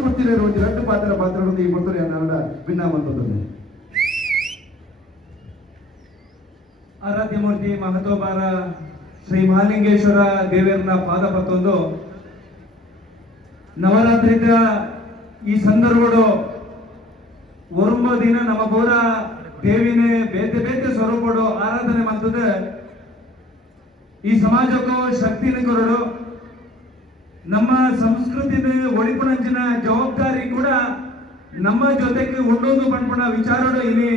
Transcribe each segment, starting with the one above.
ಪುತ್ತಿಲೇರು ಒಂದು ಎರಡು ಪಾತ್ರ ಈ ಮೊತ್ತರು ಅನ್ನೋಡ ಭಿನ್ನ ಬಂದದ್ದು ಆರಾಧ್ಯ ಮೂರ್ತಿ ಮಹತೋಬಾರ ಶ್ರೀ ಮಹಾಲಿಂಗೇಶ್ವರ ದೇವರನ್ನ ಪಾದ ಪತ್ತೊಂದು ನವರಾತ್ರಿದ ಈ ಸಂದರ್ಭಗಳು ಒರಂಬ ದಿನ ನಮ್ಮ ಬೋರ ದೇವಿನೇ ಬೇತೆ ಬೇತೆ ಸ್ವರೂಪಡು ಆರಾಧನೆ ಮಾಡ್ತದೆ ಈ ಸಮಾಜಕ್ಕೂ ಶಕ್ತಿನ ಕೊರಡು ನಮ್ಮ ಸಂಸ್ಕೃತಿನ ಒಳಿಪಣಂಚಿನ ಜವಾಬ್ದಾರಿ ಕೂಡ ನಮ್ಮ ಜೊತೆಗೆ ಉಂಡೋದು ಪಂಪಣ ವಿಚಾರಡು ಇಲ್ಲಿ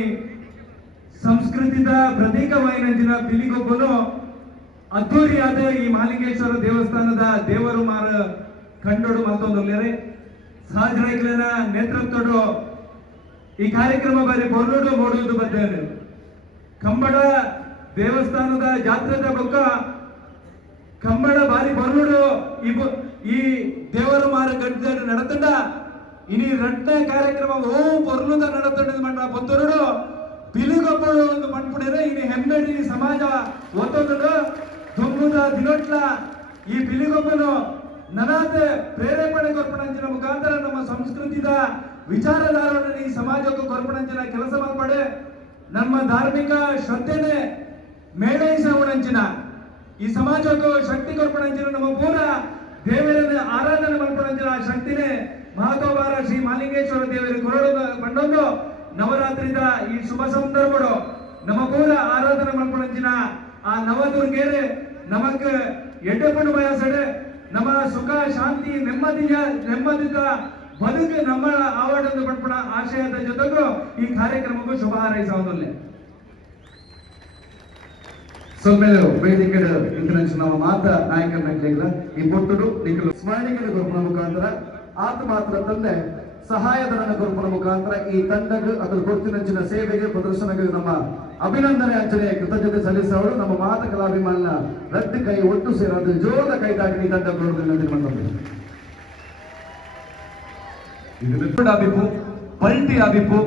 ಸಂಸ್ಕೃತಿದ ಪ್ರತೀಕವಾಯಿನಂಚಿನ ಪಿಲಿಗೊಬ್ಬನು ಅದ್ದೂರಿಯಾದ ಈ ಮಹಾಲಿಂಗೇಶ್ವರ ದೇವಸ್ಥಾನದ ದೇವರು ಮಾರ ಕಂಡೋಡು ಮತ್ತೊಂದು ಸಹಜ ರೈಕಲನ ನೇತೃತ್ವಡು ಈ ಕಾರ್ಯಕ್ರಮ ಬಾರಿ ಬರ್ನೋಡು ಓಡುವುದು ಬರ್ತೇನೆ ಕಂಬಡ ದೇವಸ್ಥಾನದ ಜಾತ್ರೆದ ಬೊಕ್ಕ ಕಂಬಡ ಬಾರಿ ಬರ್ನೋಡು ಈ ದೇವರು ಮಾರ ಗಡ್ಡ ನಡತಂಡ ಇನಿ ರಟ್ನೆ ಕಾರ್ಯಕ್ರಮ ಓ ಬರ್ಲುದ ನಡತಂಡ ಮಂಡ ಬಂದೋಡು ಪಿಲಿಗೊಬ್ಬಳು ಒಂದು ಮಣ್ಪುಡಿದ್ರೆ ಇನ್ನು ಹೆಮ್ಮೆಡಿ ಸಮಾಜ ಒತ್ತೊಂದು ದುಂಬುದ ದಿನೊಟ್ಲ ಈ ಪಿಲಿಗೊಬ್ಬನು ನನಾತೆ ಪ್ರೇರೇಪಣೆ ಕೊರ್ಪಣಂಚಿನ ಮುಖಾಂತರ ನಮ್ಮ ಸಂಸ್ಕೃತಿದ ವಿಚಾರಧಾರವನ್ನು ಈ ಸಮಾಜಕ್ಕೂ ಕೊರ್ಪಣಂಚಿನ ಕೆಲಸ ಮಾಡ್ಪಡೆ ನಮ್ಮ ಧಾರ್ಮಿಕ ಶ್ರದ್ಧೆನೆ ಮೇಳೈಸವಣಂಚಿನ ಈ ಸಮಾಜಕ್ಕೂ ಶಕ್ತಿ ಕೊರ್ಪಣಂಚಿನ ನಮ್ಮ ಪೂರ ದೇವರನ್ನ ಆರಾಧನೆ ಮಾಡ್ಪಣಂಚಿನ ಆ ಶಕ್ತಿನೇ ಮಹತೋಬಾರ ಶ್ರೀ ಮಹಾಲಿಂಗೇಶ್ವರ ದೇವರ ಕೊರಡು ಬಂಡೊಂದು ನವರಾತ್ರಿದ ಈ ಶುಭ ಸಂದರ್ಭಗಳು ನಮ್ಮ ಪೂರ ಆರಾಧನೆ ಮಾಡ್ಕೊಂಡಂಚಿನ ಆ ನವದುರ್ಗೇರೆ ನಮಕ್ ಎಡ್ಡೆಪಣ್ಣು ಬಯಸಡೆ ನಮ್ಮ ಸುಖ ಶಾಂತಿ ನೆಮ್ಮದಿದ ಬದುಕು ನಮ್ಮ ಆವಾಡನ್ನು ಪಡ್ಪಣ ಆಶಯದ ಜೊತೆಗೂ ಈ ಕಾರ್ಯಕ್ರಮಕ್ಕೂ ಶುಭ ಹಾರೈಸೋದಲ್ಲೇ ಸ್ವಲ್ಪ ವೇದಿಕೆ ಇಂಟರ್ನೆಟ್ ನಮ್ಮ ಮಾತ ನಾಯಕರನ್ನ ಈ ಪೊಟ್ಟುಡು ನಿಖಲು ಸ್ಮರಣಿಕೆ ಗುರುಪುರ ಮುಖಾಂತರ ಆತ ಮಾತ್ರ ತಂದೆ ಸಹಾಯಧನ ಗುರುಪುರ ಮುಖಾಂತರ ಈ ತಂಡಕ್ಕೆ ಅದರ ಗುರುತಿನಂಚಿನ ಸೇವೆಗೆ ಪ್ರದರ್ಶನಕ್ಕೆ ನಮ್ಮ ಅಭಿನಂದನೆ ಅಂಚನೆ ಕೃತಜ್ಞತೆ ಸಲ್ಲಿಸೋರು ನಮ್ಮ ಮಾತ ಕಲಾಭಿಮಾನ ರದ್ದು ಕೈ ಒಟ್ಟು ಸೇರೋದು ಜೋರದ ಕೈ ತಾಗಿ ಈ ತಂಡ ಇದು ಆಬಿಪು ಪಲ್ಟಿ ಆಬಿಪು